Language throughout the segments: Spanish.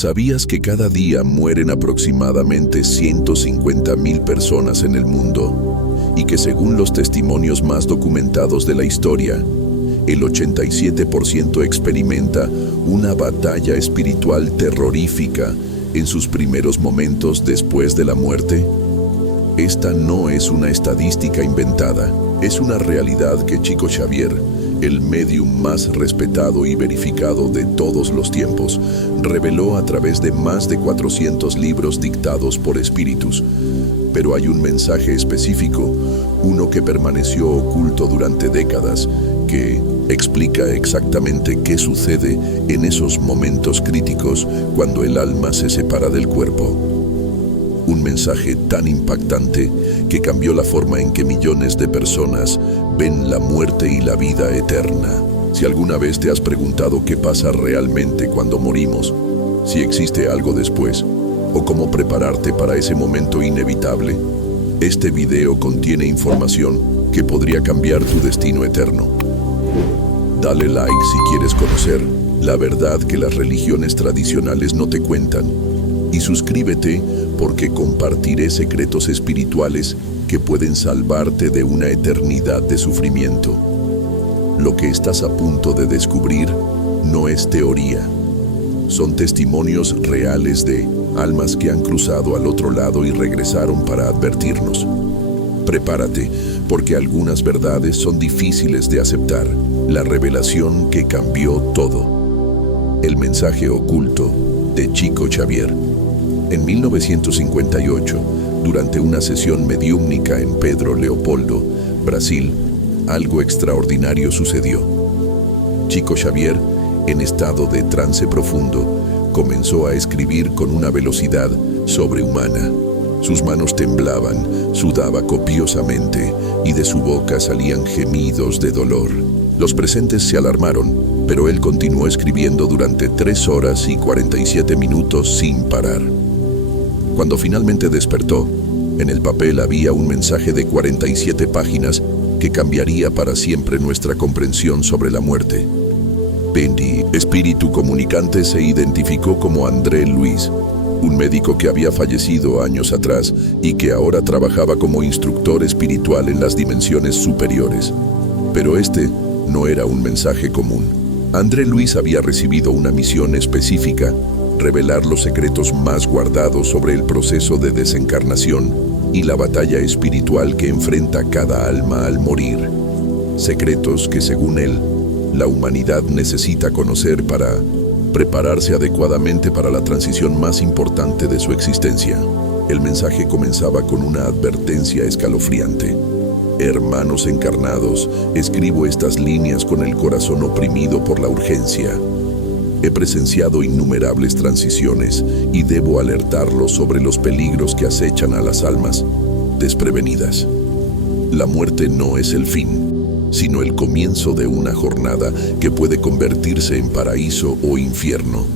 ¿Sabías que cada día mueren aproximadamente 150.000 personas en el mundo? Y que según los testimonios más documentados de la historia, el 87% experimenta una batalla espiritual terrorífica en sus primeros momentos después de la muerte? Esta no es una estadística inventada, es una realidad que Chico Xavier, el médium más respetado y verificado de todos los tiempos, reveló a través de más de 400 libros dictados por espíritus. Pero hay un mensaje específico, uno que permaneció oculto durante décadas, que explica exactamente qué sucede en esos momentos críticos cuando el alma se separa del cuerpo. Un mensaje tan impactante que cambió la forma en que millones de personas ven la muerte y la vida eterna. Si alguna vez te has preguntado qué pasa realmente cuando morimos, si existe algo después, o cómo prepararte para ese momento inevitable, este video contiene información que podría cambiar tu destino eterno. Dale like si quieres conocer la verdad que las religiones tradicionales no te cuentan. Y suscríbete porque compartiré secretos espirituales que pueden salvarte de una eternidad de sufrimiento. Lo que estás a punto de descubrir no es teoría. Son testimonios reales de almas que han cruzado al otro lado y regresaron para advertirnos. Prepárate, porque algunas verdades son difíciles de aceptar. La revelación que cambió todo. El mensaje oculto de Chico Xavier. En 1958, durante una sesión mediúmnica en Pedro Leopoldo, Brasil, algo extraordinario sucedió. Chico Xavier, en estado de trance profundo, comenzó a escribir con una velocidad sobrehumana. Sus manos temblaban, sudaba copiosamente y de su boca salían gemidos de dolor. Los presentes se alarmaron, pero él continuó escribiendo durante 3 horas y 47 minutos sin parar. Cuando finalmente despertó, en el papel había un mensaje de 47 páginas que cambiaría para siempre nuestra comprensión sobre la muerte. Bendy, espíritu comunicante, se identificó como André Luis, un médico que había fallecido años atrás y que ahora trabajaba como instructor espiritual en las dimensiones superiores. Pero este no era un mensaje común. André Luis había recibido una misión específica: revelar los secretos más guardados sobre el proceso de desencarnación y la batalla espiritual que enfrenta cada alma al morir. Secretos que, según él, la humanidad necesita conocer para prepararse adecuadamente para la transición más importante de su existencia. El mensaje comenzaba con una advertencia escalofriante. Hermanos encarnados, escribo estas líneas con el corazón oprimido por la urgencia. He presenciado innumerables transiciones y debo alertarlos sobre los peligros que acechan a las almas desprevenidas. La muerte no es el fin, sino el comienzo de una jornada que puede convertirse en paraíso o infierno,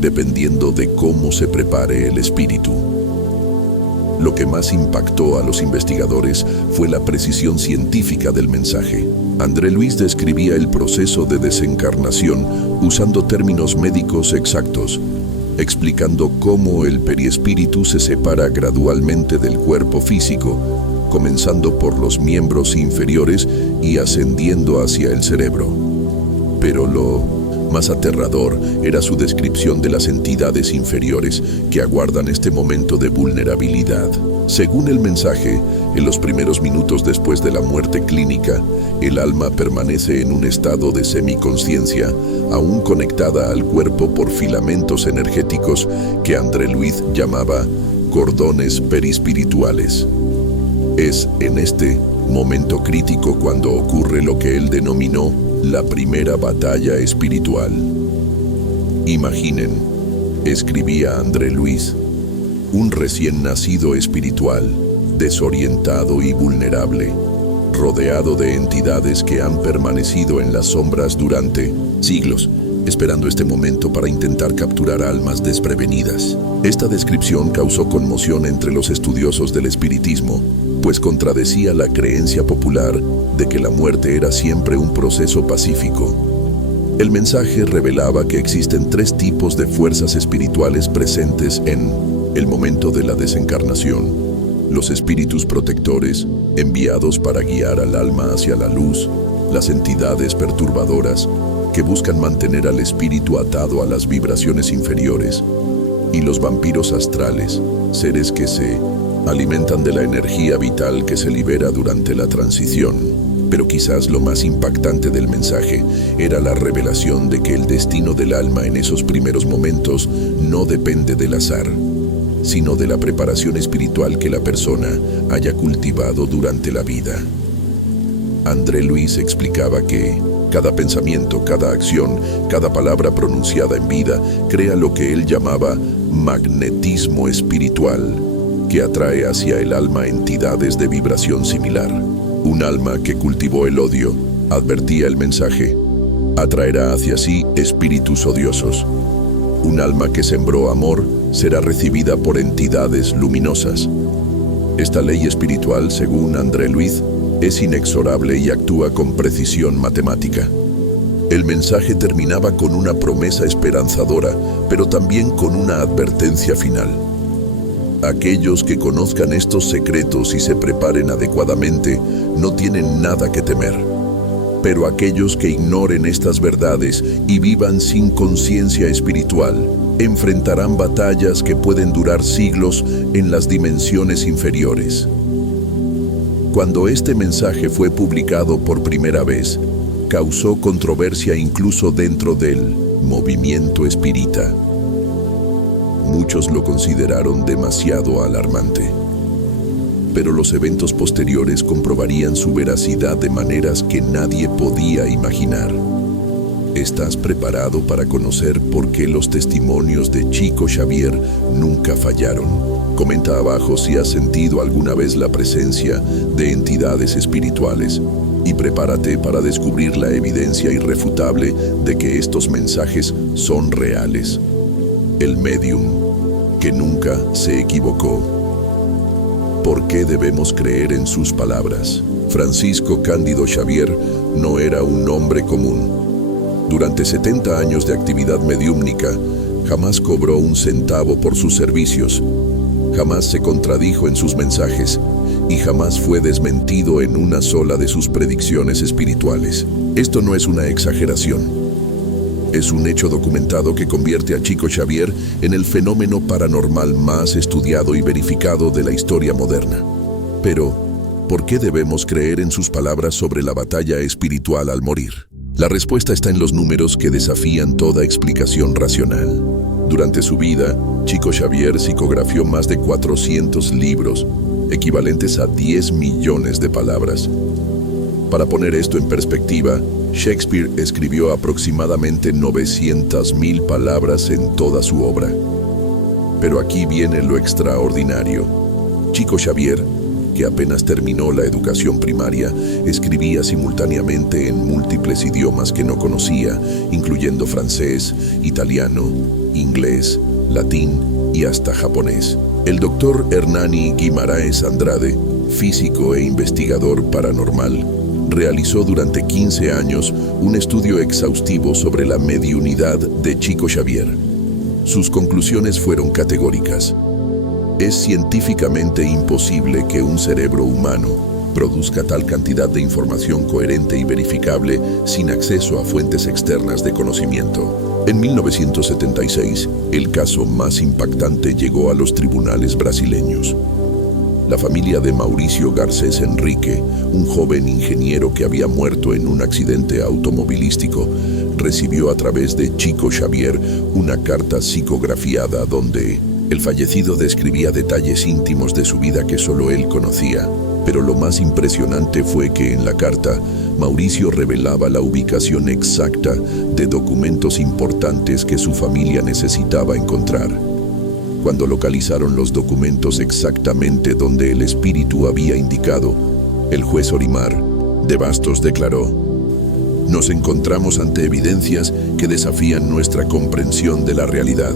dependiendo de cómo se prepare el espíritu. Lo que más impactó a los investigadores fue la precisión científica del mensaje. André Luis describía el proceso de desencarnación usando términos médicos exactos, explicando cómo el perispíritu se separa gradualmente del cuerpo físico, comenzando por los miembros inferiores y ascendiendo hacia el cerebro. Pero lo más aterrador era su descripción de las entidades inferiores que aguardan este momento de vulnerabilidad. Según el mensaje, en los primeros minutos después de la muerte clínica, el alma permanece en un estado de semiconsciencia, aún conectada al cuerpo por filamentos energéticos que André Luis llamaba cordones perispirituales. Es en este momento crítico cuando ocurre lo que él denominó la primera batalla espiritual. Imaginen, escribía André Luis, un recién nacido espiritual, desorientado y vulnerable, rodeado de entidades que han permanecido en las sombras durante siglos, esperando este momento para intentar capturar almas desprevenidas. Esta descripción causó conmoción entre los estudiosos del espiritismo, pues contradecía la creencia popular de que la muerte era siempre un proceso pacífico. El mensaje revelaba que existen tres tipos de fuerzas espirituales presentes en el momento de la desencarnación: los espíritus protectores, enviados para guiar al alma hacia la luz; las entidades perturbadoras, que buscan mantener al espíritu atado a las vibraciones inferiores; y los vampiros astrales, seres que se alimentan de la energía vital que se libera durante la transición. Pero quizás lo más impactante del mensaje era la revelación de que el destino del alma en esos primeros momentos no depende del azar, sino de la preparación espiritual que la persona haya cultivado durante la vida. André Luis explicaba que cada pensamiento, cada acción, cada palabra pronunciada en vida crea lo que él llamaba magnetismo espiritual, que atrae hacia el alma entidades de vibración similar. Un alma que cultivó el odio, advertía el mensaje, atraerá hacia sí espíritus odiosos. Un alma que sembró amor será recibida por entidades luminosas. Esta ley espiritual, según André Luis, es inexorable y actúa con precisión matemática. El mensaje terminaba con una promesa esperanzadora, pero también con una advertencia final. Aquellos que conozcan estos secretos y se preparen adecuadamente no tienen nada que temer. Pero aquellos que ignoren estas verdades y vivan sin conciencia espiritual enfrentarán batallas que pueden durar siglos en las dimensiones inferiores. Cuando este mensaje fue publicado por primera vez, causó controversia incluso dentro del movimiento espírita. Muchos lo consideraron demasiado alarmante. Pero los eventos posteriores comprobarían su veracidad de maneras que nadie podía imaginar. ¿Estás preparado para conocer por qué los testimonios de Chico Xavier nunca fallaron? Comenta abajo si has sentido alguna vez la presencia de entidades espirituales y prepárate para descubrir la evidencia irrefutable de que estos mensajes son reales. El médium que nunca se equivocó. ¿Por qué debemos creer en sus palabras? Francisco Cándido Xavier no era un nombre común. Durante 70 años de actividad mediúmnica, jamás cobró un centavo por sus servicios, jamás se contradijo en sus mensajes y jamás fue desmentido en una sola de sus predicciones espirituales. Esto no es una exageración. Es un hecho documentado que convierte a Chico Xavier en el fenómeno paranormal más estudiado y verificado de la historia moderna. Pero, ¿por qué debemos creer en sus palabras sobre la batalla espiritual al morir? La respuesta está en los números que desafían toda explicación racional. Durante su vida, Chico Xavier psicografió más de 400 libros, equivalentes a 10 millones de palabras. Para poner esto en perspectiva, Shakespeare escribió aproximadamente 900,000 palabras en toda su obra. Pero aquí viene lo extraordinario. Chico Xavier, que apenas terminó la educación primaria, escribía simultáneamente en múltiples idiomas que no conocía, incluyendo francés, italiano, inglés, latín y hasta japonés. El doctor Hernani Guimaraes Andrade, físico e investigador paranormal, realizó durante 15 años un estudio exhaustivo sobre la mediunidad de Chico Xavier. Sus conclusiones fueron categóricas. Es científicamente imposible que un cerebro humano produzca tal cantidad de información coherente y verificable sin acceso a fuentes externas de conocimiento. En 1976, el caso más impactante llegó a los tribunales brasileños. La familia de Mauricio Garcés Enrique, un joven ingeniero que había muerto en un accidente automovilístico, recibió a través de Chico Xavier una carta psicografiada donde el fallecido describía detalles íntimos de su vida que solo él conocía. Pero lo más impresionante fue que en la carta, Mauricio revelaba la ubicación exacta de documentos importantes que su familia necesitaba encontrar. Cuando localizaron los documentos exactamente donde el espíritu había indicado, el juez Orimar de Bastos declaró: "Nos encontramos ante evidencias que desafían nuestra comprensión de la realidad.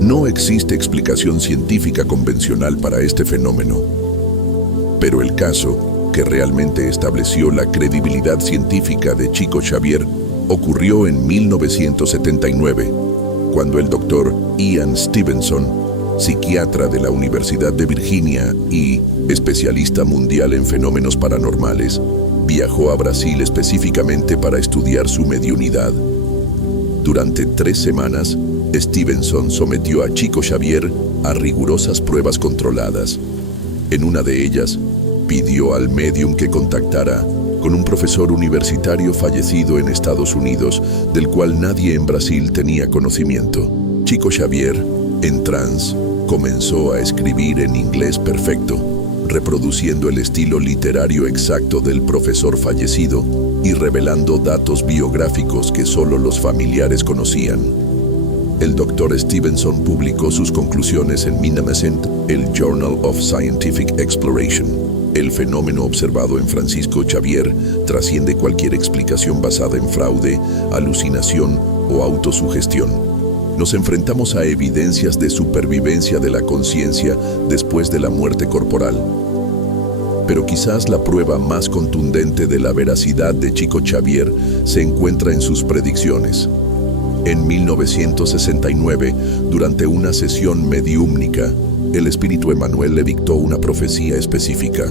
No existe explicación científica convencional para este fenómeno. Pero el caso, que realmente estableció la credibilidad científica de Chico Xavier, ocurrió en 1979, cuando el doctor Ian Stevenson, psiquiatra de la Universidad de Virginia y especialista mundial en fenómenos paranormales, viajó a Brasil específicamente para estudiar su mediunidad. Durante 3 semanas, Stevenson sometió a Chico Xavier a rigurosas pruebas controladas. En una de ellas, pidió al médium que contactara con un profesor universitario fallecido en Estados Unidos, del cual nadie en Brasil tenía conocimiento. Chico Xavier, en trance, comenzó a escribir en inglés perfecto, reproduciendo el estilo literario exacto del profesor fallecido y revelando datos biográficos que solo los familiares conocían. El Dr. Stevenson publicó sus conclusiones en Minamesent, el Journal of Scientific Exploration. El fenómeno observado en Francisco Xavier trasciende cualquier explicación basada en fraude, alucinación o autosugestión. Nos enfrentamos a evidencias de supervivencia de la conciencia después de la muerte corporal. Pero quizás la prueba más contundente de la veracidad de Chico Xavier se encuentra en sus predicciones. En 1969, durante una sesión mediúmnica, el espíritu Emmanuel le dictó una profecía específica.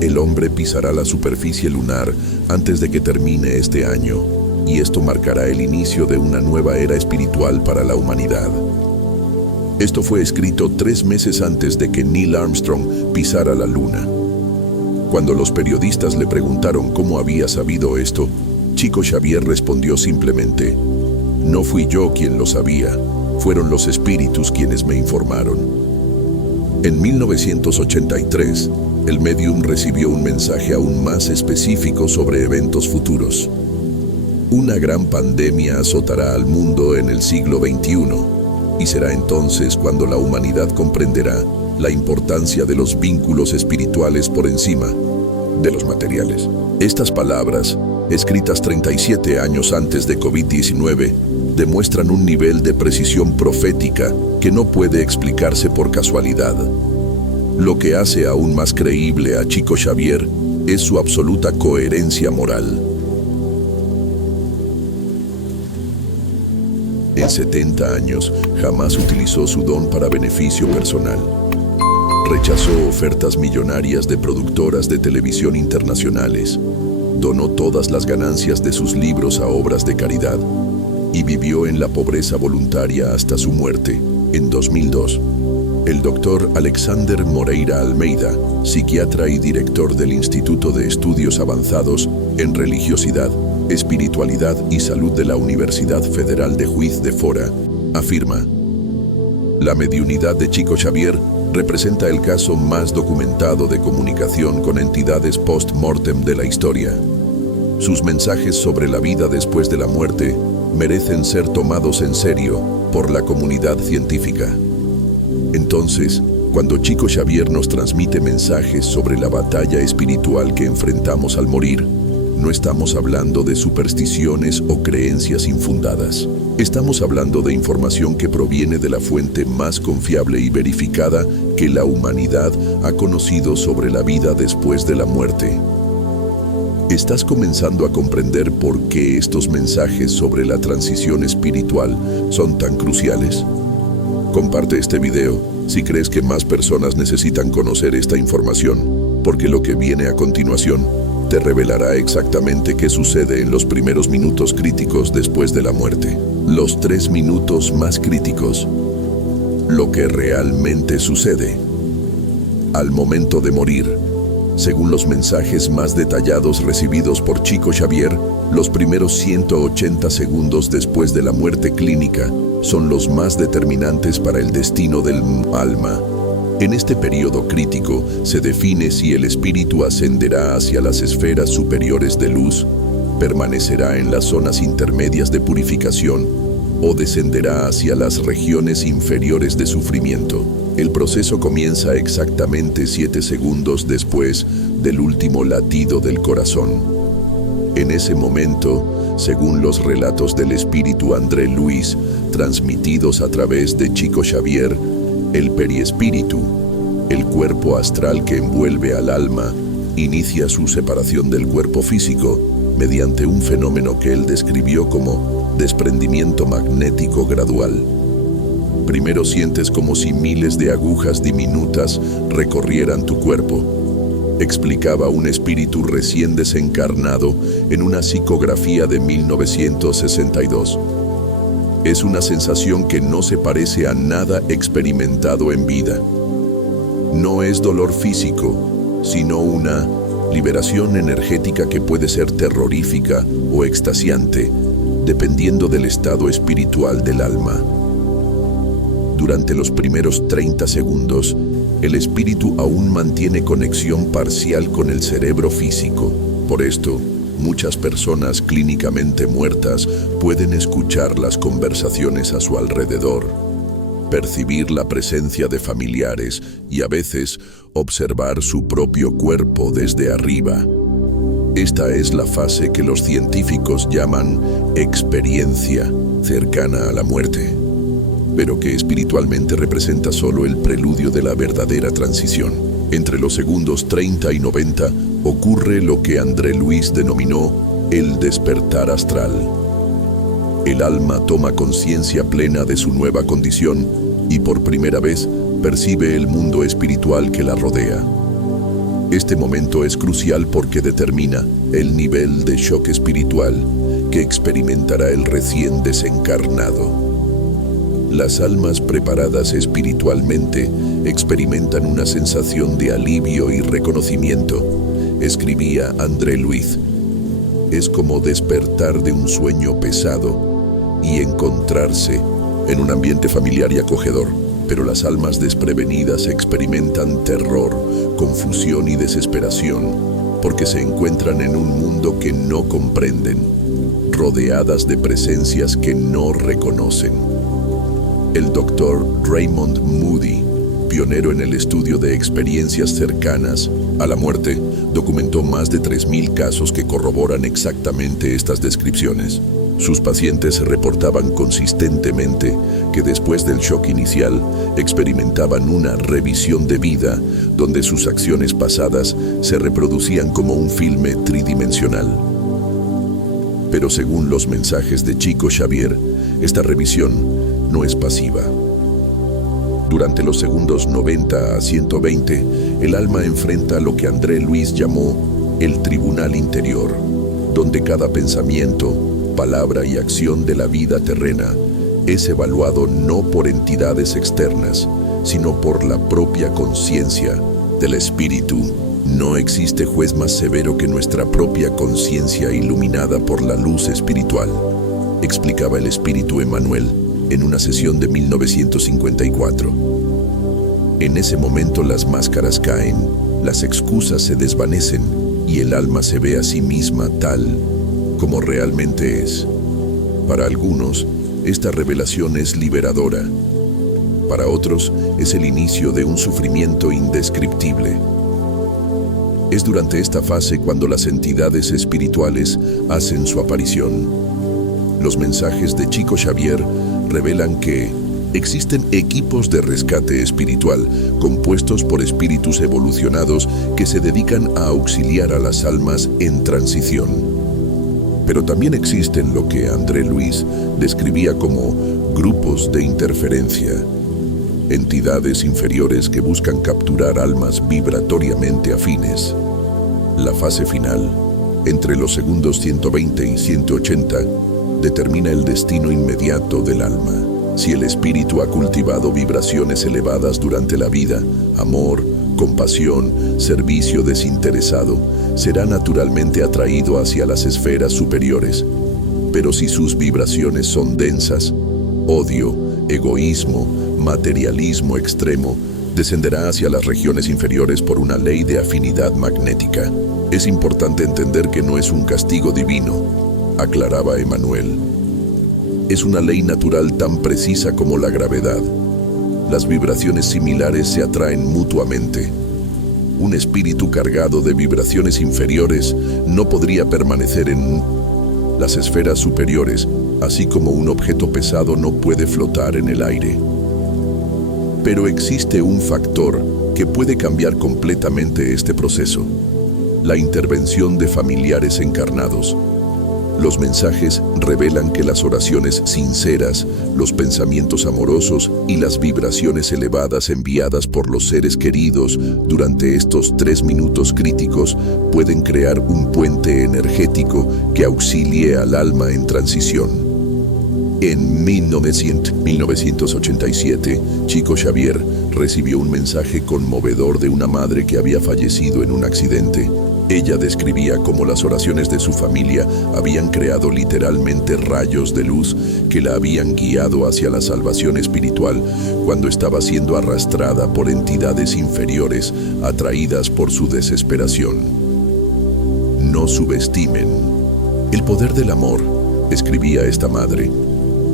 El hombre pisará la superficie lunar antes de que termine este año, y esto marcará el inicio de una nueva era espiritual para la humanidad. Esto fue escrito 3 meses antes de que Neil Armstrong pisara la luna. Cuando los periodistas le preguntaron cómo había sabido esto, Chico Xavier respondió simplemente: "No fui yo quien lo sabía, fueron los espíritus quienes me informaron". En 1983, el médium recibió un mensaje aún más específico sobre eventos futuros. Una gran pandemia azotará al mundo en el siglo XXI, y será entonces cuando la humanidad comprenderá la importancia de los vínculos espirituales por encima de los materiales. Estas palabras, escritas 37 años antes de COVID-19, demuestran un nivel de precisión profética que no puede explicarse por casualidad. Lo que hace aún más creíble a Chico Xavier es su absoluta coherencia moral. En 70 años, jamás utilizó su don para beneficio personal. Rechazó ofertas millonarias de productoras de televisión internacionales. Donó todas las ganancias de sus libros a obras de caridad y vivió en la pobreza voluntaria hasta su muerte, en 2002. El doctor Alexander Moreira Almeida, psiquiatra y director del Instituto de Estudios Avanzados en Religiosidad, Espiritualidad y Salud de la Universidad Federal de Juiz de Fora, afirma: la mediunidad de Chico Xavier representa el caso más documentado de comunicación con entidades post-mortem de la historia. Sus mensajes sobre la vida después de la muerte merecen ser tomados en serio por la comunidad científica. Entonces, cuando Chico Xavier nos transmite mensajes sobre la batalla espiritual que enfrentamos al morir, no estamos hablando de supersticiones o creencias infundadas. Estamos hablando de información que proviene de la fuente más confiable y verificada que la humanidad ha conocido sobre la vida después de la muerte. ¿Estás comenzando a comprender por qué estos mensajes sobre la transición espiritual son tan cruciales? Comparte este video si crees que más personas necesitan conocer esta información, porque lo que viene a continuación te revelará exactamente qué sucede en los primeros minutos críticos después de la muerte. Los 3 minutos más críticos. Lo que realmente sucede. Al momento de morir, según los mensajes más detallados recibidos por Chico Xavier, los primeros 180 segundos después de la muerte clínica son los más determinantes para el destino del alma. En este periodo crítico se define si el espíritu ascenderá hacia las esferas superiores de luz, permanecerá en las zonas intermedias de purificación o descenderá hacia las regiones inferiores de sufrimiento. El proceso comienza exactamente 7 segundos después del último latido del corazón. En ese momento, según los relatos del espíritu André Luis, transmitidos a través de Chico Xavier, el periespíritu, el cuerpo astral que envuelve al alma, inicia su separación del cuerpo físico mediante un fenómeno que él describió como desprendimiento magnético gradual. Primero sientes como si miles de agujas diminutas recorrieran tu cuerpo, explicaba un espíritu recién desencarnado en una psicografía de 1962. Es una sensación que no se parece a nada experimentado en vida. No es dolor físico, sino una liberación energética que puede ser terrorífica o extasiante, dependiendo del estado espiritual del alma. Durante los primeros 30 segundos, el espíritu aún mantiene conexión parcial con el cerebro físico. Por esto, muchas personas clínicamente muertas pueden escuchar las conversaciones a su alrededor, percibir la presencia de familiares y a veces observar su propio cuerpo desde arriba. Esta es la fase que los científicos llaman experiencia cercana a la muerte, pero que espiritualmente representa solo el preludio de la verdadera transición. Entre los segundos 30 y 90 ocurre lo que André Luis denominó el despertar astral. El alma toma conciencia plena de su nueva condición y por primera vez percibe el mundo espiritual que la rodea. Este momento es crucial porque determina el nivel de shock espiritual que experimentará el recién desencarnado. Las almas preparadas espiritualmente experimentan una sensación de alivio y reconocimiento, escribía André Luis. Es como despertar de un sueño pesado y encontrarse en un ambiente familiar y acogedor, pero las almas desprevenidas experimentan terror, confusión y desesperación, porque se encuentran en un mundo que no comprenden, rodeadas de presencias que no reconocen. El doctor Raymond Moody, pionero en el estudio de experiencias cercanas a la muerte, documentó más de 3.000 casos que corroboran exactamente estas descripciones. Sus pacientes reportaban consistentemente que después del shock inicial experimentaban una revisión de vida donde sus acciones pasadas se reproducían como un filme tridimensional. Pero según los mensajes de Chico Xavier, esta revisión no es pasiva. Durante los segundos 90 a 120, el alma enfrenta lo que André Luis llamó el tribunal interior, donde cada pensamiento, palabra y acción de la vida terrena es evaluado no por entidades externas, sino por la propia conciencia del espíritu. No existe juez más severo que nuestra propia conciencia iluminada por la luz espiritual, explicaba el espíritu Emmanuel en una sesión de 1954. En ese momento las máscaras caen, las excusas se desvanecen y el alma se ve a sí misma tal como realmente es. Para algunos, esta revelación es liberadora. Para otros, es el inicio de un sufrimiento indescriptible. Es durante esta fase cuando las entidades espirituales hacen su aparición. Los mensajes de Chico Xavier revelan que existen equipos de rescate espiritual compuestos por espíritus evolucionados que se dedican a auxiliar a las almas en transición. Pero también existen lo que André Luis describía como grupos de interferencia, entidades inferiores que buscan capturar almas vibratoriamente afines. La fase final, entre los segundos 120 y 180, determina el destino inmediato del alma. Si el espíritu ha cultivado vibraciones elevadas durante la vida, amor, compasión, servicio desinteresado, será naturalmente atraído hacia las esferas superiores. Pero si sus vibraciones son densas, odio, egoísmo, materialismo extremo, descenderá hacia las regiones inferiores por una ley de afinidad magnética. Es importante entender que no es un castigo divino, aclaraba Emmanuel. Es una ley natural tan precisa como la gravedad. Las vibraciones similares se atraen mutuamente. Un espíritu cargado de vibraciones inferiores no podría permanecer en las esferas superiores, así como un objeto pesado no puede flotar en el aire. Pero existe un factor que puede cambiar completamente este proceso. la intervención de familiares encarnados. Los mensajes revelan que las oraciones sinceras, los pensamientos amorosos y las vibraciones elevadas enviadas por los seres queridos durante estos 3 minutos críticos pueden crear un puente energético que auxilie al alma en transición. En 1987, Chico Xavier recibió un mensaje conmovedor de una madre que había fallecido en un accidente. Ella describía cómo las oraciones de su familia habían creado literalmente rayos de luz que la habían guiado hacia la salvación espiritual cuando estaba siendo arrastrada por entidades inferiores atraídas por su desesperación. No subestimen el poder del amor, escribía esta madre.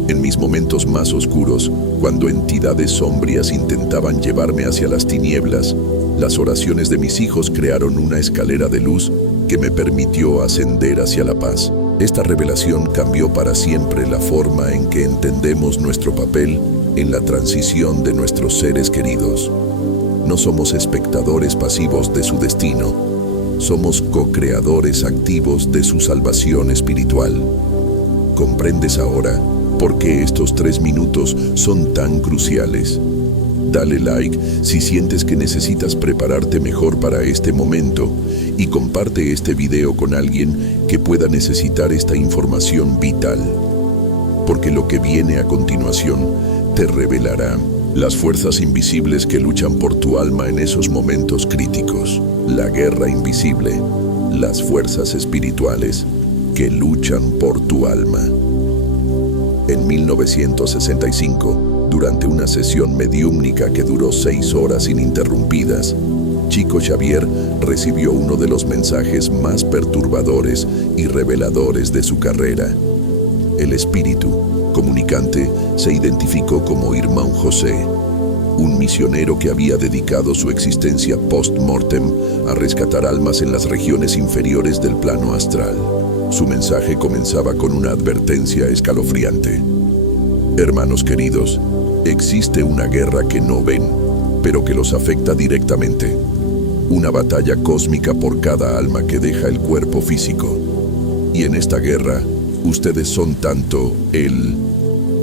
En mis momentos más oscuros, cuando entidades sombrías intentaban llevarme hacia las tinieblas, las oraciones de mis hijos crearon una escalera de luz que me permitió ascender hacia la paz. Esta revelación cambió para siempre la forma en que entendemos nuestro papel en la transición de nuestros seres queridos. No somos espectadores pasivos de su destino, somos co-creadores activos de su salvación espiritual. ¿Comprendes ahora por qué estos 3 minutos son tan cruciales? Dale like si sientes que necesitas prepararte mejor para este momento y comparte este video con alguien que pueda necesitar esta información vital. Porque lo que viene a continuación te revelará las fuerzas invisibles que luchan por tu alma en esos momentos críticos. La guerra invisible, las fuerzas espirituales que luchan por tu alma. En 1965, durante una sesión mediúmnica que duró 6 horas ininterrumpidas, Chico Xavier recibió uno de los mensajes más perturbadores y reveladores de su carrera. El espíritu comunicante se identificó como Irmão José, un misionero que había dedicado su existencia post-mortem a rescatar almas en las regiones inferiores del plano astral. Su mensaje comenzaba con una advertencia escalofriante. Hermanos queridos, existe una guerra que no ven, pero que los afecta directamente. Una batalla cósmica por cada alma que deja el cuerpo físico. Y en esta guerra, ustedes son tanto el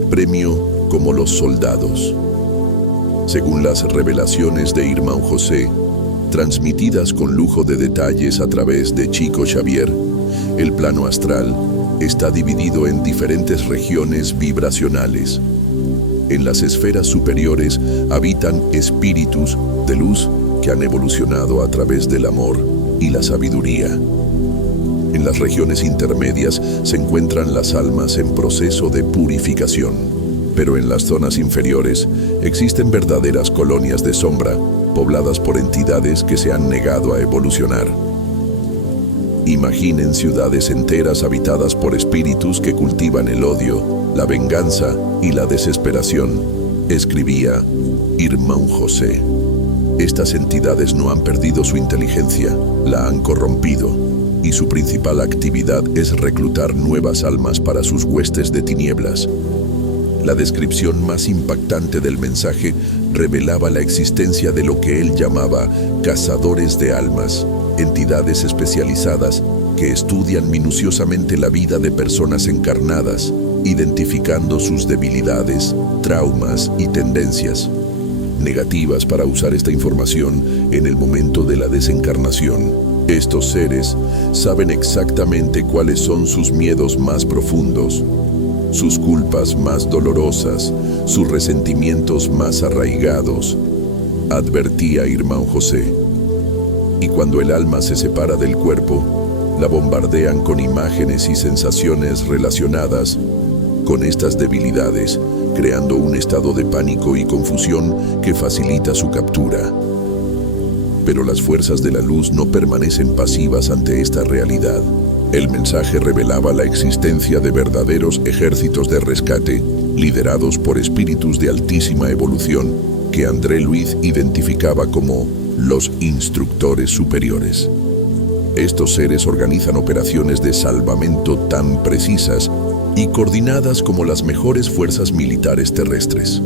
premio como los soldados. Según las revelaciones de Irmão José, transmitidas con lujo de detalles a través de Chico Xavier, el plano astral está dividido en diferentes regiones vibracionales. En las esferas superiores habitan espíritus de luz que han evolucionado a través del amor y la sabiduría. En las regiones intermedias se encuentran las almas en proceso de purificación, pero en las zonas inferiores existen verdaderas colonias de sombra pobladas por entidades que se han negado a evolucionar. Imaginen ciudades enteras habitadas por espíritus que cultivan el odio, la venganza y la desesperación, escribía Irmão José. Estas entidades no han perdido su inteligencia, la han corrompido, y su principal actividad es reclutar nuevas almas para sus huestes de tinieblas. La descripción más impactante del mensaje revelaba la existencia de lo que él llamaba cazadores de almas, entidades especializadas que estudian minuciosamente la vida de personas encarnadas, identificando sus debilidades, traumas y tendencias negativas para usar esta información en el momento de la desencarnación. Estos seres saben exactamente cuáles son sus miedos más profundos, sus culpas más dolorosas, sus resentimientos más arraigados, advertía Irmão José. Y cuando el alma se separa del cuerpo, la bombardean con imágenes y sensaciones relacionadas con estas debilidades, creando un estado de pánico y confusión que facilita su captura. Pero las fuerzas de la luz no permanecen pasivas ante esta realidad. El mensaje revelaba la existencia de verdaderos ejércitos de rescate, liderados por espíritus de altísima evolución, que André Luiz identificaba como los instructores superiores. Estos seres organizan operaciones de salvamento tan precisas y coordinadas como las mejores fuerzas militares terrestres.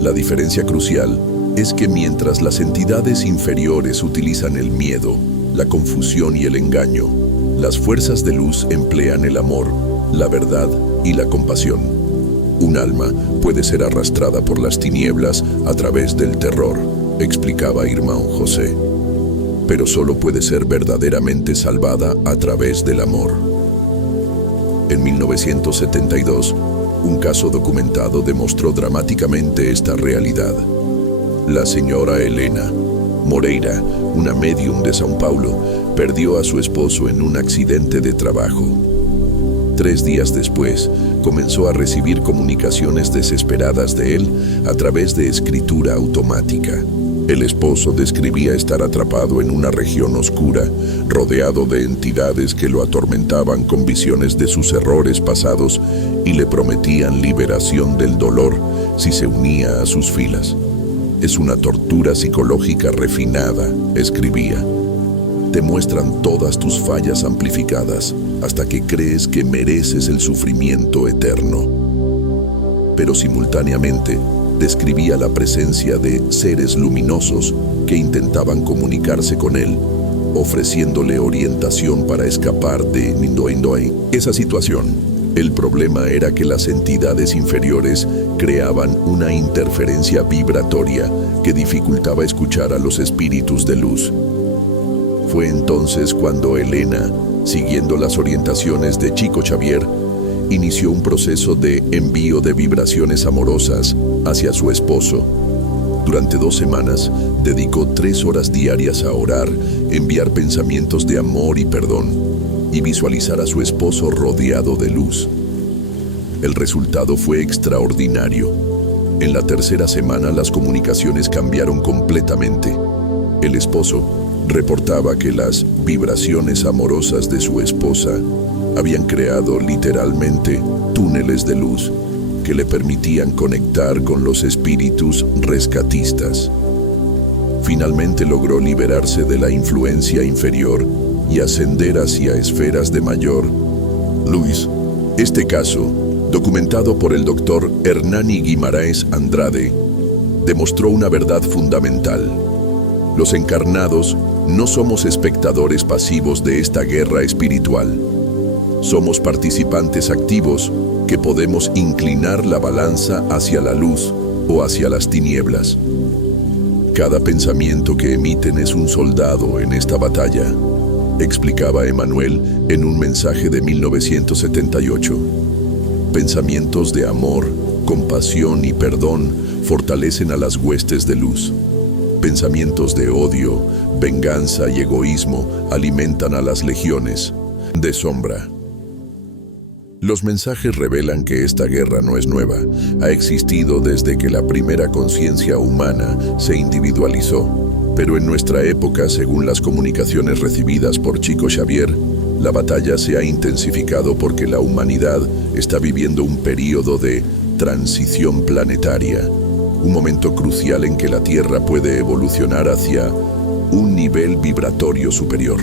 La diferencia crucial es que mientras las entidades inferiores utilizan el miedo, la confusión y el engaño. Las fuerzas de luz emplean el amor, la verdad y la compasión. Un alma puede ser arrastrada por las tinieblas a través del terror, explicaba Irmão José, pero solo puede ser verdaderamente salvada a través del amor. En 1972, un caso documentado demostró dramáticamente esta realidad. La señora Helena Moreira, una médium de São Paulo, perdió a su esposo en un accidente de trabajo. 3 días después, comenzó a recibir comunicaciones desesperadas de él a través de escritura automática. El esposo describía estar atrapado en una región oscura, rodeado de entidades que lo atormentaban con visiones de sus errores pasados y le prometían liberación del dolor si se unía a sus filas. Es una tortura psicológica refinada, escribía. Te muestran todas tus fallas amplificadas hasta que crees que mereces el sufrimiento eterno. Pero simultáneamente describía la presencia de seres luminosos que intentaban comunicarse con él, ofreciéndole orientación para escapar de Nindoindoin. Esa situación. El problema era que las entidades inferiores creaban una interferencia vibratoria que dificultaba escuchar a los espíritus de luz. Fue entonces cuando Helena, siguiendo las orientaciones de Chico Xavier, inició un proceso de envío de vibraciones amorosas hacia su esposo. Durante 2 semanas, dedicó 3 horas diarias a orar, enviar pensamientos de amor y perdón, y visualizar a su esposo rodeado de luz. El resultado fue extraordinario. En la 3ª semana las comunicaciones cambiaron completamente. El esposo reportaba que las vibraciones amorosas de su esposa habían creado literalmente túneles de luz que le permitían conectar con los espíritus rescatistas. Finalmente logró liberarse de la influencia inferior y ascender hacia esferas de mayor luz. Este caso, documentado por el doctor Hernani Guimarães Andrade, demostró una verdad fundamental. Los encarnados no somos espectadores pasivos de esta guerra espiritual. Somos participantes activos que podemos inclinar la balanza hacia la luz o hacia las tinieblas. Cada pensamiento que emiten es un soldado en esta batalla, explicaba Emmanuel en un mensaje de 1978. Pensamientos de amor, compasión y perdón fortalecen a las huestes de luz. Pensamientos de odio, venganza y egoísmo alimentan a las legiones de sombra. Los mensajes revelan que esta guerra no es nueva, ha existido desde que la primera conciencia humana se individualizó. Pero en nuestra época, según las comunicaciones recibidas por Chico Xavier, la batalla se ha intensificado porque la humanidad está viviendo un período de transición planetaria, un momento crucial en que la Tierra puede evolucionar hacia un nivel vibratorio superior.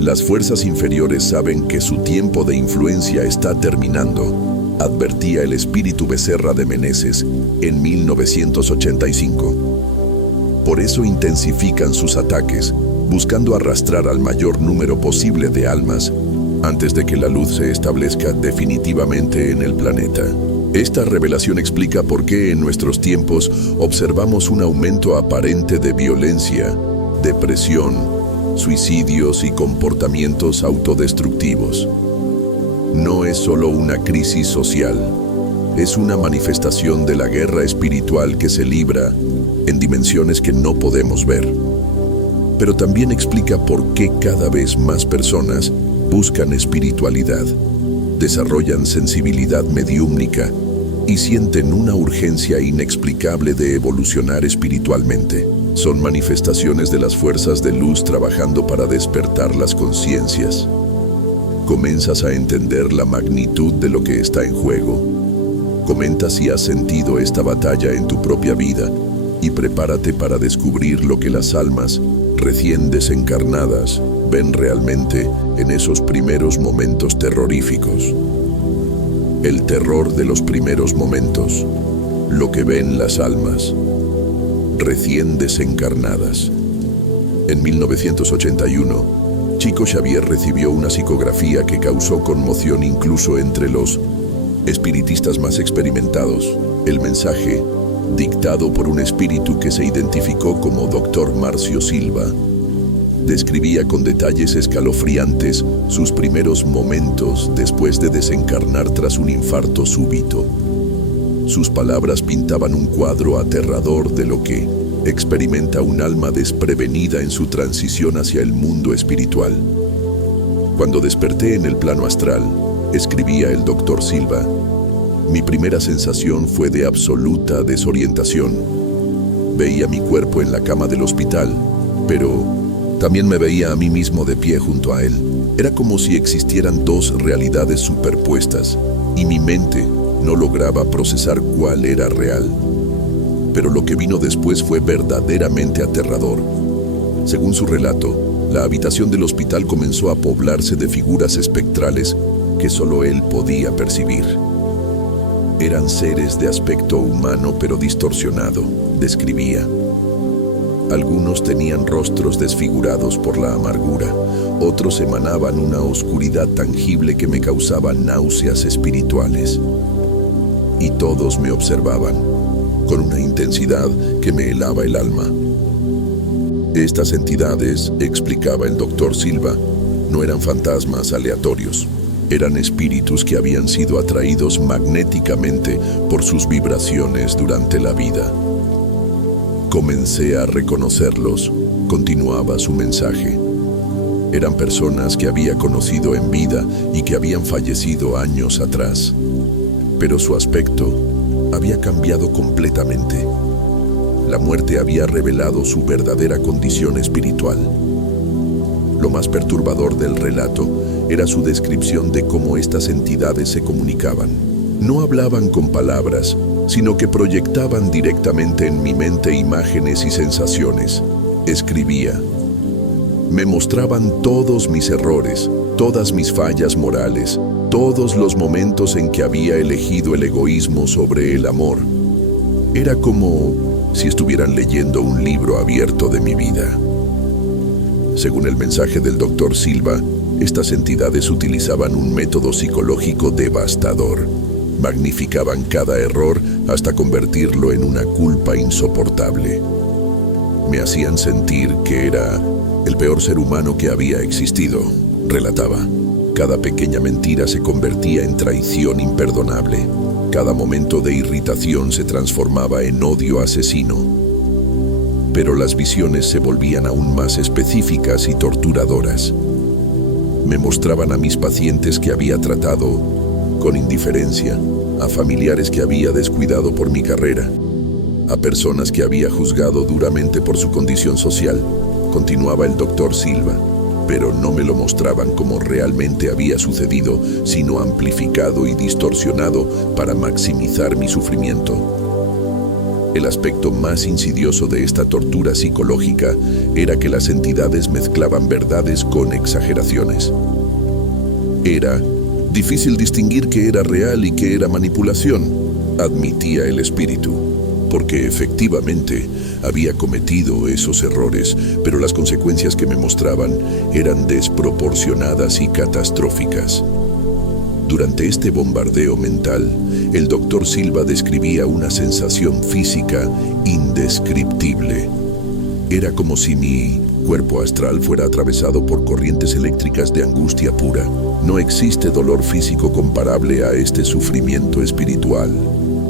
Las fuerzas inferiores saben que su tiempo de influencia está terminando, advertía el espíritu Becerra de Meneses en 1985. Por eso intensifican sus ataques, buscando arrastrar al mayor número posible de almas antes de que la luz se establezca definitivamente en el planeta. Esta revelación explica por qué en nuestros tiempos observamos un aumento aparente de violencia, depresión, suicidios y comportamientos autodestructivos. No es solo una crisis social, es una manifestación de la guerra espiritual que se libra en dimensiones que no podemos ver. Pero también explica por qué cada vez más personas buscan espiritualidad, desarrollan sensibilidad mediúmnica y sienten una urgencia inexplicable de evolucionar espiritualmente. Son manifestaciones de las fuerzas de luz trabajando para despertar las conciencias. Comienzas a entender la magnitud de lo que está en juego. Comenta si has sentido esta batalla en tu propia vida y prepárate para descubrir lo que las almas recién desencarnadas ven realmente en esos primeros momentos terroríficos. El terror de los primeros momentos, lo que ven las almas recién desencarnadas. En 1981, Chico Xavier recibió una psicografía que causó conmoción incluso entre los espiritistas más experimentados. El mensaje, dictado por un espíritu que se identificó como Dr. Marcio Silva, describía con detalles escalofriantes sus primeros momentos después de desencarnar tras un infarto súbito. Sus palabras pintaban un cuadro aterrador de lo que experimenta un alma desprevenida en su transición hacia el mundo espiritual. Cuando desperté en el plano astral, escribía el Dr. Silva, mi primera sensación fue de absoluta desorientación. Veía mi cuerpo en la cama del hospital, pero también me veía a mí mismo de pie junto a él. Era como si existieran dos realidades superpuestas, y mi mente no lograba procesar cuál era real. Pero lo que vino después fue verdaderamente aterrador. Según su relato, la habitación del hospital comenzó a poblarse de figuras espectrales que solo él podía percibir. Eran seres de aspecto humano pero distorsionado, describía. Algunos tenían rostros desfigurados por la amargura, otros emanaban una oscuridad tangible que me causaba náuseas espirituales. Y todos me observaban, con una intensidad que me helaba el alma. Estas entidades, explicaba el Dr. Silva, no eran fantasmas aleatorios. Eran espíritus que habían sido atraídos magnéticamente por sus vibraciones durante la vida. Comencé a reconocerlos, continuaba su mensaje. Eran personas que había conocido en vida y que habían fallecido años atrás. Pero su aspecto había cambiado completamente. La muerte había revelado su verdadera condición espiritual. Lo más perturbador del relato era su descripción de cómo estas entidades se comunicaban. No hablaban con palabras, sino que proyectaban directamente en mi mente imágenes y sensaciones. Escribía. Me mostraban todos mis errores, todas mis fallas morales, todos los momentos en que había elegido el egoísmo sobre el amor. Era como si estuvieran leyendo un libro abierto de mi vida. Según el mensaje del Dr. Silva, estas entidades utilizaban un método psicológico devastador. Magnificaban cada error hasta convertirlo en una culpa insoportable. Me hacían sentir que era el peor ser humano que había existido, relataba. Cada pequeña mentira se convertía en traición imperdonable. Cada momento de irritación se transformaba en odio asesino. Pero las visiones se volvían aún más específicas y torturadoras. Me mostraban a mis pacientes que había tratado con indiferencia, a familiares que había descuidado por mi carrera, a personas que había juzgado duramente por su condición social, continuaba el Dr. Silva, pero no me lo mostraban como realmente había sucedido, sino amplificado y distorsionado para maximizar mi sufrimiento. El aspecto más insidioso de esta tortura psicológica era que las entidades mezclaban verdades con exageraciones. Era difícil distinguir qué era real y qué era manipulación, admitía el espíritu, porque efectivamente había cometido esos errores, pero las consecuencias que me mostraban eran desproporcionadas y catastróficas. Durante este bombardeo mental, el Dr. Silva describía una sensación física indescriptible. Era como si mi cuerpo astral fuera atravesado por corrientes eléctricas de angustia pura. No existe dolor físico comparable a este sufrimiento espiritual.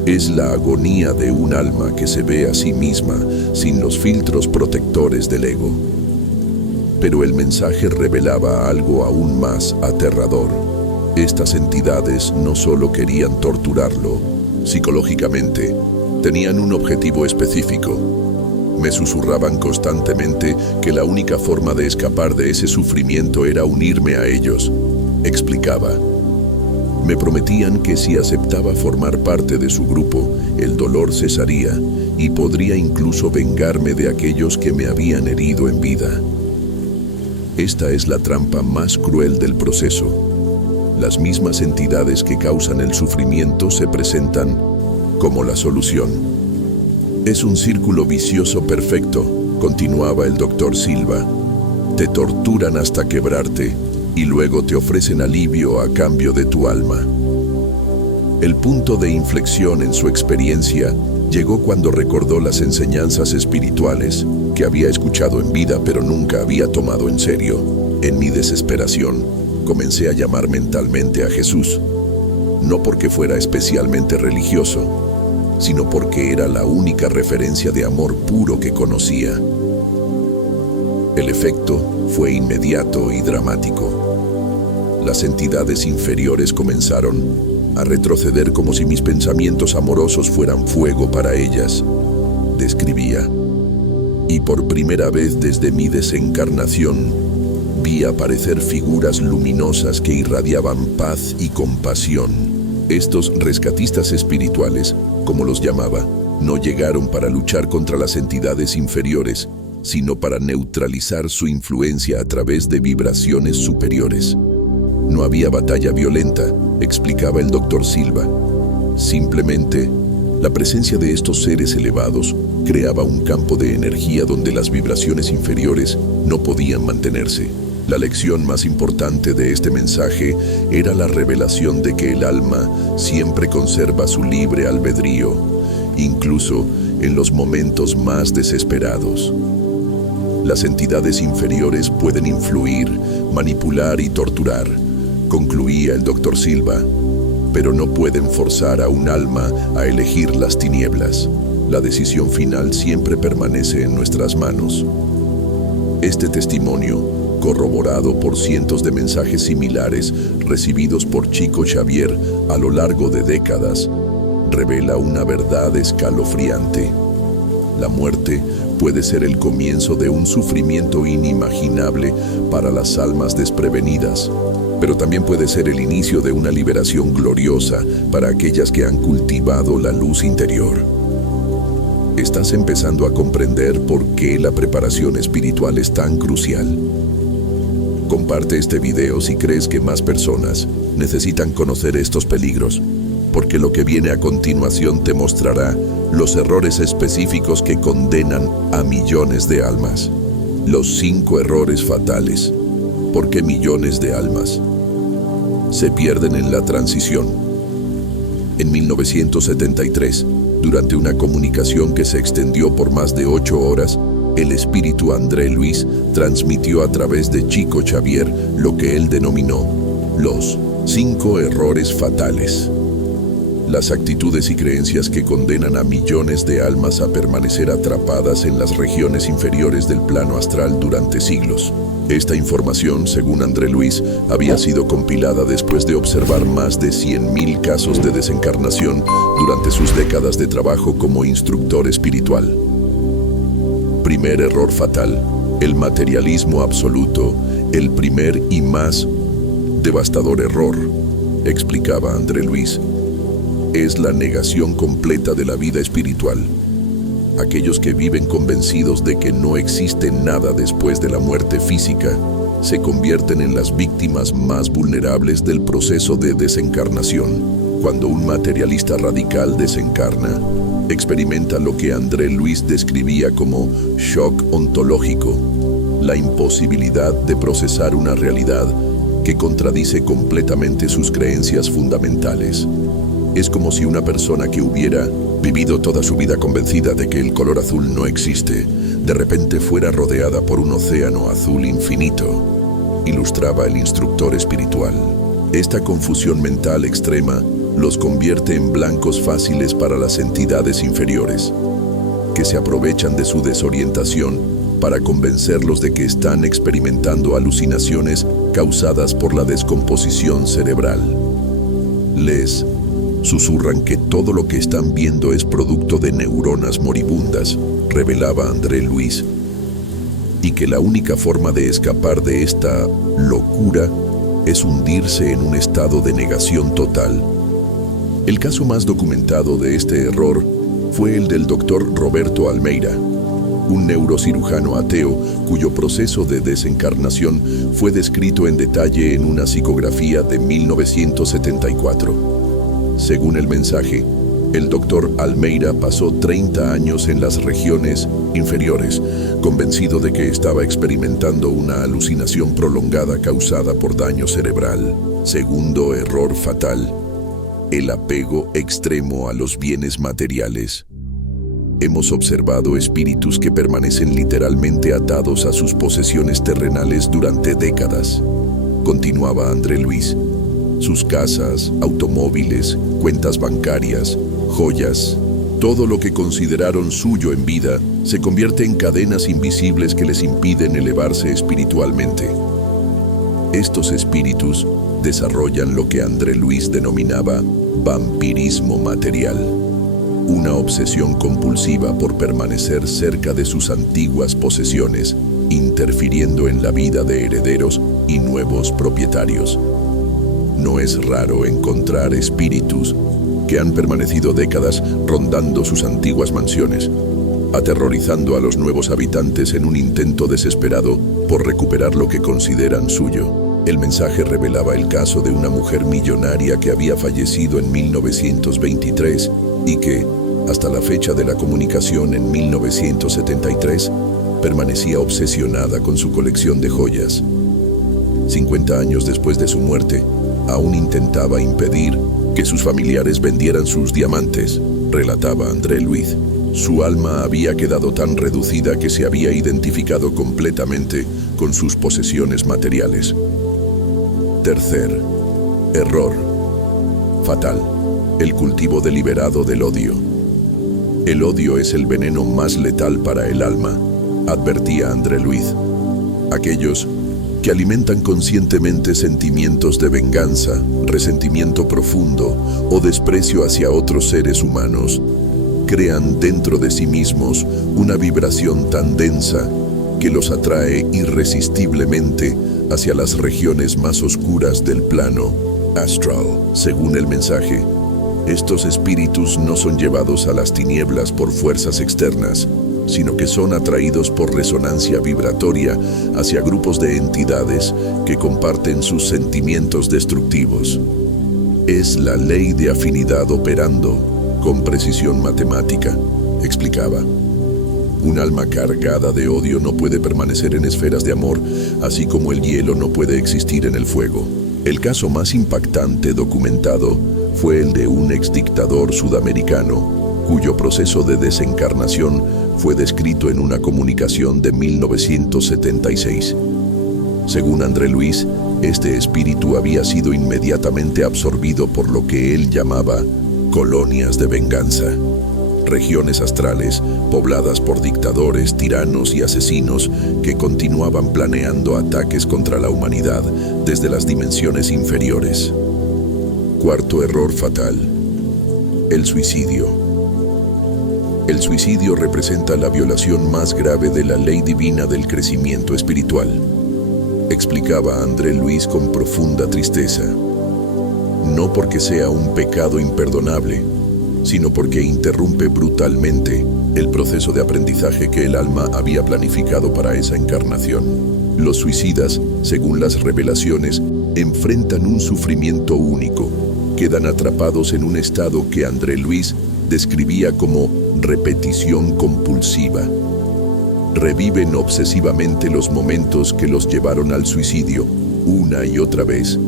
Es la agonía de un alma que se ve a sí misma sin los filtros protectores del ego. Pero el mensaje revelaba algo aún más aterrador. Estas entidades no solo querían torturarlo psicológicamente, tenían un objetivo específico. Me susurraban constantemente que la única forma de escapar de ese sufrimiento era unirme a ellos, explicaba. Me prometían que si aceptaba formar parte de su grupo, el dolor cesaría y podría incluso vengarme de aquellos que me habían herido en vida. Esta es la trampa más cruel del proceso. Las mismas entidades que causan el sufrimiento se presentan como la solución. Es un círculo vicioso perfecto, Continuaba el doctor Silva. Te torturan hasta quebrarte y luego te ofrecen alivio a cambio de tu alma. El punto de inflexión en su experiencia llegó cuando recordó las enseñanzas espirituales que había escuchado en vida pero nunca había tomado en serio. En mi desesperación, comencé a llamar mentalmente a Jesús, no porque fuera especialmente religioso, sino porque era la única referencia de amor puro que conocía. El efecto fue inmediato y dramático. Las entidades inferiores comenzaron a retroceder como si mis pensamientos amorosos fueran fuego para ellas, describía. Y por primera vez desde mi desencarnación, vi aparecer figuras luminosas que irradiaban paz y compasión. Estos rescatistas espirituales, como los llamaba, no llegaron para luchar contra las entidades inferiores, sino para neutralizar su influencia a través de vibraciones superiores. No había batalla violenta, explicaba el doctor Silva. Simplemente, la presencia de estos seres elevados creaba un campo de energía donde las vibraciones inferiores no podían mantenerse. La lección más importante de este mensaje era la revelación de que el alma siempre conserva su libre albedrío, incluso en los momentos más desesperados. Las entidades inferiores pueden influir, manipular y torturar, concluía el doctor Silva, pero no pueden forzar a un alma a elegir las tinieblas. La decisión final siempre permanece en nuestras manos. Este testimonio, corroborado por cientos de mensajes similares recibidos por Chico Xavier a lo largo de décadas, revela una verdad escalofriante. La muerte puede ser el comienzo de un sufrimiento inimaginable para las almas desprevenidas, pero también puede ser el inicio de una liberación gloriosa para aquellas que han cultivado la luz interior. ¿Estás empezando a comprender por qué la preparación espiritual es tan crucial? Comparte este video si crees que más personas necesitan conocer estos peligros, porque lo que viene a continuación te mostrará los errores específicos que condenan a millones de almas. Los 5 errores fatales. ¿Por qué millones de almas se pierden en la transición? En 1973, durante una comunicación que se extendió por más de 8 horas, el espíritu André Luis transmitió a través de Chico Xavier lo que él denominó los 5 errores fatales. Las actitudes y creencias que condenan a millones de almas a permanecer atrapadas en las regiones inferiores del plano astral durante siglos. Esta información, según André Luis, había sido compilada después de observar más de 100.000 casos de desencarnación durante sus décadas de trabajo como instructor espiritual. Primer error fatal: el materialismo absoluto, el primer y más devastador error, explicaba André Luis. Es la negación completa de la vida espiritual. Aquellos que viven convencidos de que no existe nada después de la muerte física se convierten en las víctimas más vulnerables del proceso de desencarnación. Cuando un materialista radical desencarna, experimenta lo que André Luis describía como shock ontológico, la imposibilidad de procesar una realidad que contradice completamente sus creencias fundamentales. Es como si una persona que hubiera vivido toda su vida convencida de que el color azul no existe, de repente fuera rodeada por un océano azul infinito, ilustraba el instructor espiritual. Esta confusión mental extrema los convierte en blancos fáciles para las entidades inferiores, que se aprovechan de su desorientación para convencerlos de que están experimentando alucinaciones causadas por la descomposición cerebral. Les susurran que todo lo que están viendo es producto de neuronas moribundas, revelaba André Luis, y que la única forma de escapar de esta locura es hundirse en un estado de negación total. El caso más documentado de este error fue el del doctor Roberto Almeida, un neurocirujano ateo cuyo proceso de desencarnación fue descrito en detalle en una psicografía de 1974. Según el mensaje, El doctor Almeida pasó 30 años en las regiones inferiores, convencido de que estaba experimentando una alucinación prolongada causada por daño cerebral. Segundo error fatal: el apego extremo a los bienes materiales. Hemos observado espíritus que permanecen literalmente atados a sus posesiones terrenales durante décadas. Continuaba André Luis. Sus casas, automóviles, cuentas bancarias, joyas, todo lo que consideraron suyo en vida se convierte en cadenas invisibles que les impiden elevarse espiritualmente. Estos espíritus desarrollan lo que André Luis denominaba vampirismo material, una obsesión compulsiva por permanecer cerca de sus antiguas posesiones, interfiriendo en la vida de herederos y nuevos propietarios. No es raro encontrar espíritus que han permanecido décadas rondando sus antiguas mansiones, aterrorizando a los nuevos habitantes en un intento desesperado por recuperar lo que consideran suyo. El mensaje revelaba el caso de una mujer millonaria que había fallecido en 1923 y que, hasta la fecha de la comunicación en 1973, permanecía obsesionada con su colección de joyas. 50 años después de su muerte, aún intentaba impedir que sus familiares vendieran sus diamantes, relataba André Luis. Su alma había quedado tan reducida que se había identificado completamente con sus posesiones materiales. Tercer error fatal: el cultivo deliberado del odio. El odio es el veneno más letal para el alma, advertía André Luis. Aquellos que alimentan conscientemente sentimientos de venganza, resentimiento profundo o desprecio hacia otros seres humanos, crean dentro de sí mismos una vibración tan densa que los atrae irresistiblemente hacia las regiones más oscuras del plano astral. Según el mensaje, estos espíritus no son llevados a las tinieblas por fuerzas externas, sino que son atraídos por resonancia vibratoria hacia grupos de entidades que comparten sus sentimientos destructivos. Es la ley de afinidad operando con precisión matemática, explicaba. Un alma cargada de odio no puede permanecer en esferas de amor, así como el hielo no puede existir en el fuego. El caso más impactante documentado fue el de un exdictador sudamericano, cuyo proceso de desencarnación fue descrito en una comunicación de 1976. Según André Luis, este espíritu había sido inmediatamente absorbido por lo que él llamaba colonias de venganza, regiones astrales pobladas por dictadores, tiranos y asesinos que continuaban planeando ataques contra la humanidad desde las dimensiones inferiores. Cuarto error fatal: el suicidio. El suicidio representa la violación más grave de la ley divina del crecimiento espiritual, explicaba André Luis con profunda tristeza. No porque sea un pecado imperdonable, sino porque interrumpe brutalmente el proceso de aprendizaje que el alma había planificado para esa encarnación. Los suicidas, según las revelaciones, enfrentan un sufrimiento único, quedan atrapados en un estado que André Luis describía como repetición compulsiva. Reviven obsesivamente los momentos que los llevaron al suicidio, una y otra vez,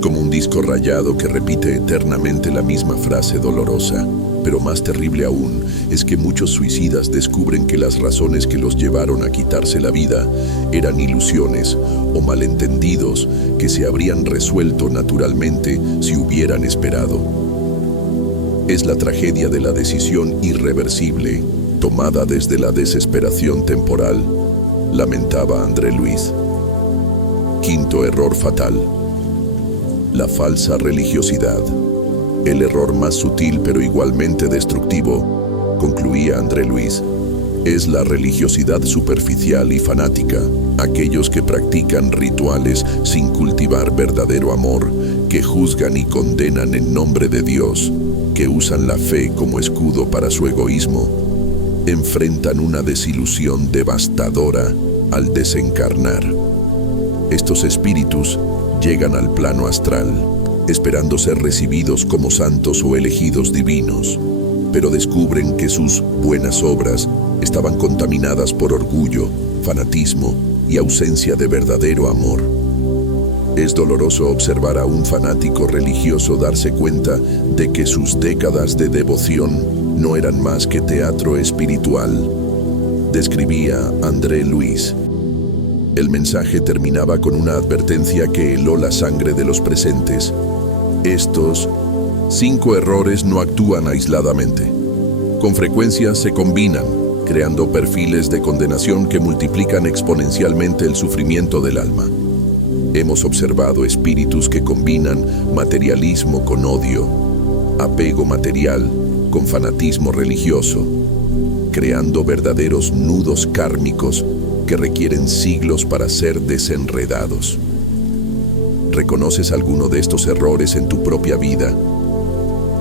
como un disco rayado que repite eternamente la misma frase dolorosa. Pero más terrible aún es que muchos suicidas descubren que las razones que los llevaron a quitarse la vida eran ilusiones o malentendidos que se habrían resuelto naturalmente si hubieran esperado. Es la tragedia de la decisión irreversible, tomada desde la desesperación temporal, lamentaba André Luis. Quinto error fatal: la falsa religiosidad. El error más sutil pero igualmente destructivo, concluía André Luis, es la religiosidad superficial y fanática, aquellos que practican rituales sin cultivar verdadero amor, que juzgan y condenan en nombre de Dios, que usan la fe como escudo para su egoísmo, enfrentan una desilusión devastadora al desencarnar. Estos espíritus llegan al plano astral, esperando ser recibidos como santos o elegidos divinos, pero descubren que sus buenas obras estaban contaminadas por orgullo, fanatismo y ausencia de verdadero amor. Es doloroso observar a un fanático religioso darse cuenta de que sus décadas de devoción no eran más que teatro espiritual, describía André Luis. El mensaje terminaba con una advertencia que heló la sangre de los presentes. Estos 5 errores no actúan aisladamente. Con frecuencia se combinan, creando perfiles de condenación que multiplican exponencialmente el sufrimiento del alma. Hemos observado espíritus que combinan materialismo con odio, apego material con fanatismo religioso, creando verdaderos nudos kármicos que requieren siglos para ser desenredados. ¿Reconoces alguno de estos errores en tu propia vida?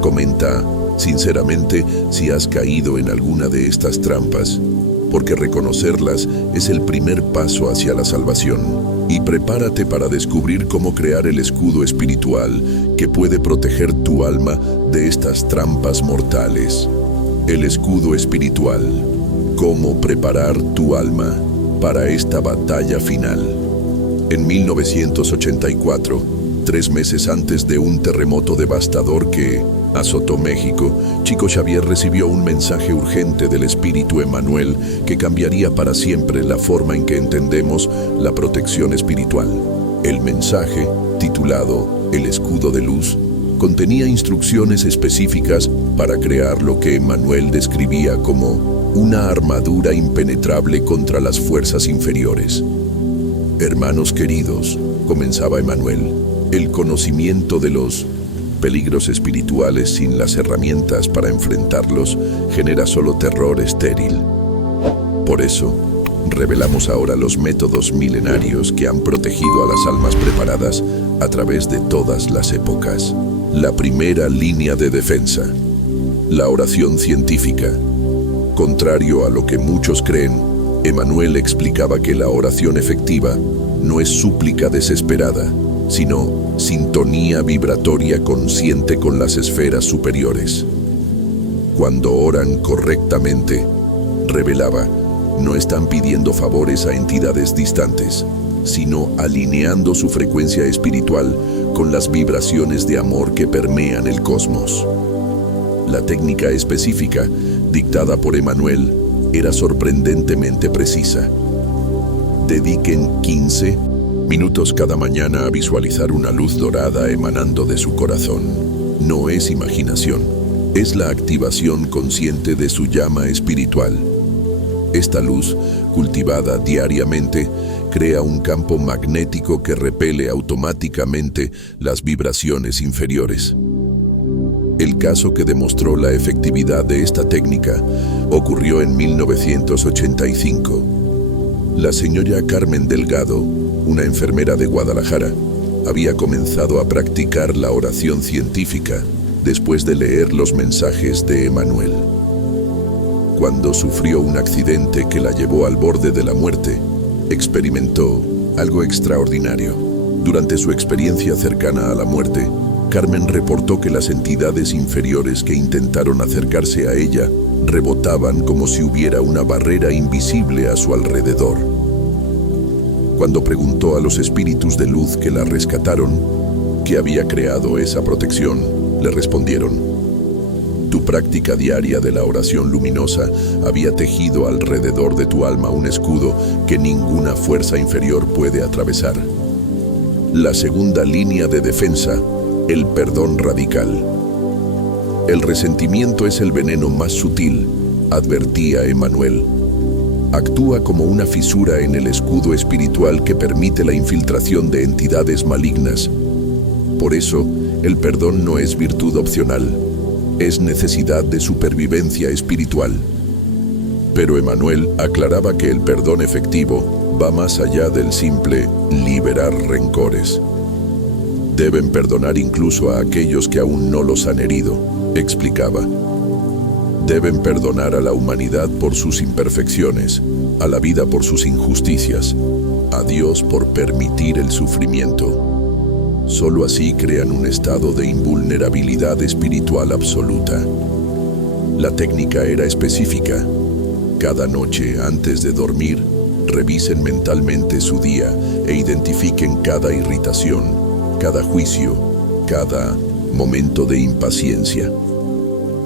Comenta sinceramente si has caído en alguna de estas trampas, porque reconocerlas es el primer paso hacia la salvación. Y prepárate para descubrir cómo crear el escudo espiritual que puede proteger tu alma de estas trampas mortales. El escudo espiritual. Cómo preparar tu alma para esta batalla final. En 1984, 3 meses antes de un terremoto devastador que azotó México, Chico Xavier recibió un mensaje urgente del Espíritu Emmanuel que cambiaría para siempre la forma en que entendemos la protección espiritual. El mensaje, titulado El Escudo de Luz, contenía instrucciones específicas para crear lo que Emmanuel describía como una armadura impenetrable contra las fuerzas inferiores. Hermanos queridos, comenzaba Emmanuel, el conocimiento de los peligros espirituales sin las herramientas para enfrentarlos genera solo terror estéril. Por eso, revelamos ahora los métodos milenarios que han protegido a las almas preparadas a través de todas las épocas. La primera línea de defensa, la oración científica. Contrario a lo que muchos creen, Emmanuel explicaba que la oración efectiva no es súplica desesperada, sino sintonía vibratoria consciente con las esferas superiores. Cuando oran correctamente, revelaba, no están pidiendo favores a entidades distantes, sino alineando su frecuencia espiritual con las vibraciones de amor que permean el cosmos. La técnica específica, dictada por Emmanuel, era sorprendentemente precisa. Dediquen 15 minutos cada mañana a visualizar una luz dorada emanando de su corazón. No es imaginación, es la activación consciente de su llama espiritual. Esta luz, cultivada diariamente, crea un campo magnético que repele automáticamente las vibraciones inferiores. El caso que demostró la efectividad de esta técnica ocurrió en 1985. La señora Carmen Delgado, una enfermera de Guadalajara, había comenzado a practicar la oración científica después de leer los mensajes de Emmanuel. Cuando sufrió un accidente que la llevó al borde de la muerte, experimentó algo extraordinario. Durante su experiencia cercana a la muerte, Carmen reportó que las entidades inferiores que intentaron acercarse a ella rebotaban como si hubiera una barrera invisible a su alrededor. Cuando preguntó a los espíritus de luz que la rescataron qué había creado esa protección, le respondieron: tu práctica diaria de la oración luminosa había tejido alrededor de tu alma un escudo que ninguna fuerza inferior puede atravesar. La segunda línea de defensa, el perdón radical. El resentimiento es el veneno más sutil, advertía Emmanuel. Actúa como una fisura en el escudo espiritual que permite la infiltración de entidades malignas. Por eso, el perdón no es virtud opcional, es necesidad de supervivencia espiritual. Pero Emmanuel aclaraba que el perdón efectivo va más allá del simple liberar rencores. Deben perdonar incluso a aquellos que aún no los han herido, explicaba. Deben perdonar a la humanidad por sus imperfecciones, a la vida por sus injusticias, a Dios por permitir el sufrimiento. Solo así crean un estado de invulnerabilidad espiritual absoluta. La técnica era específica. Cada noche, antes de dormir, revisen mentalmente su día e identifiquen cada irritación, cada juicio, cada momento de impaciencia.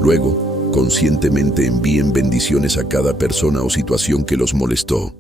Luego, conscientemente envíen bendiciones a cada persona o situación que los molestó.